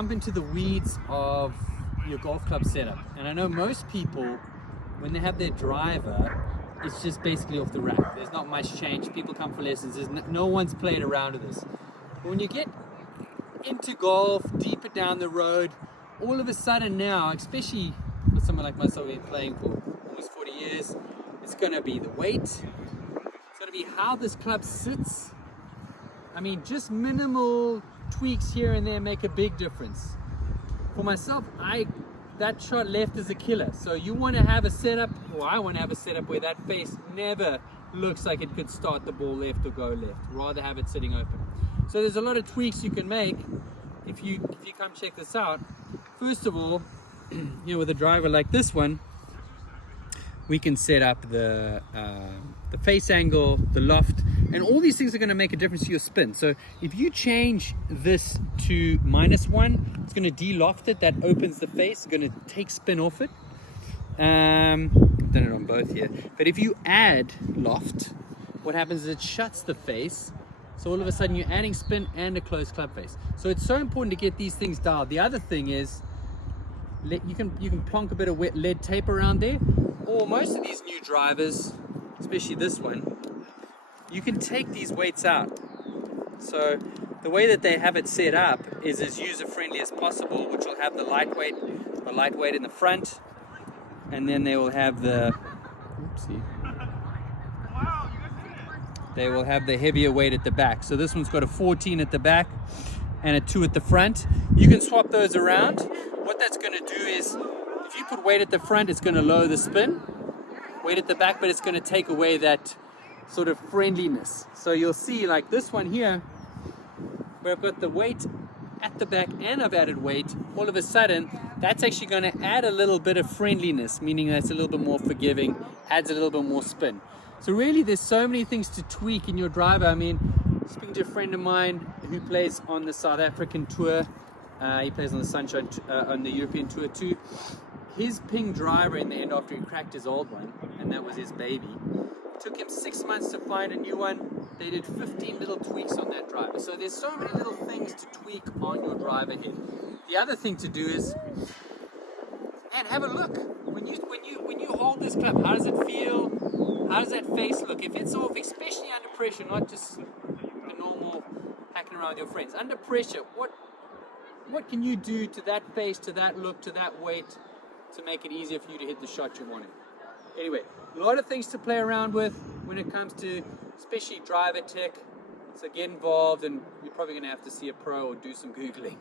Jump into the weeds of your golf club setup, and I know most people, when they have their driver, it's just basically off the rack. There's not much change. People come for lessons. No one's played around with this. But when you get into golf, deeper down the road, all of a sudden now, especially for someone like myself, who's been playing for almost 40 years, it's going to be the weight. It's going to be how this club sits. I mean, just minimal tweaks here and there make a big difference. For myself, that shot left is a killer. So you want to have a setup, or I want to have a setup where that face never looks like it could start the ball left or go left. Rather have it sitting open. So there's a lot of tweaks you can make if you come check this out. First of all, with a driver like this one, we can set up the face angle, the loft, and all these things are going to make a difference to your spin. So if you change this to -1, it's going to de-loft it. That opens the face. It's going to take spin off it. I've done it on both here. But if you add loft, what happens is it shuts the face. So all of a sudden you're adding spin and a closed club face. So it's so important to get these things dialed. The other thing is, you can plonk a bit of wet lead tape around there, or most of these new drivers, especially this one, you can take these weights out. So the way that they have it set up is as user-friendly as possible, which will have the lightweight in the front, and then they will have the heavier weight at the back. So this one's got a 14 at the back and a 2 at the front. You can swap those around. What that's going to do is, if you put weight at the front, it's going to lower the spin. Weight at the back, but it's going to take away that sort of friendliness. So you'll see, like this one here, where I've got the weight at the back and I've added weight, all of a sudden that's actually going to add a little bit of friendliness, meaning that it's a little bit more forgiving, adds a little bit more spin. So really there's so many things to tweak in your driver. I mean, speaking to a friend of mine who plays on the South African tour, he plays on the Sunshine, on the European tour too. His ping driver in the end, after he cracked his old one, and that was his baby, took him 6 months to find a new one. They did 15 little tweaks on that driver. So there's so many little things to tweak on your driver here. The other thing to do is, and have a look. When you hold this club, how does it feel? How does that face look? If it's off, especially under pressure, not just the normal hacking around with your friends. Under pressure, what can you do to that face, to that look, to that weight, to make it easier for you to hit the shot you're wanting? Anyway, a lot of things to play around with when it comes to especially driver tech. So get involved, and you're probably going to have to see a pro or do some Googling.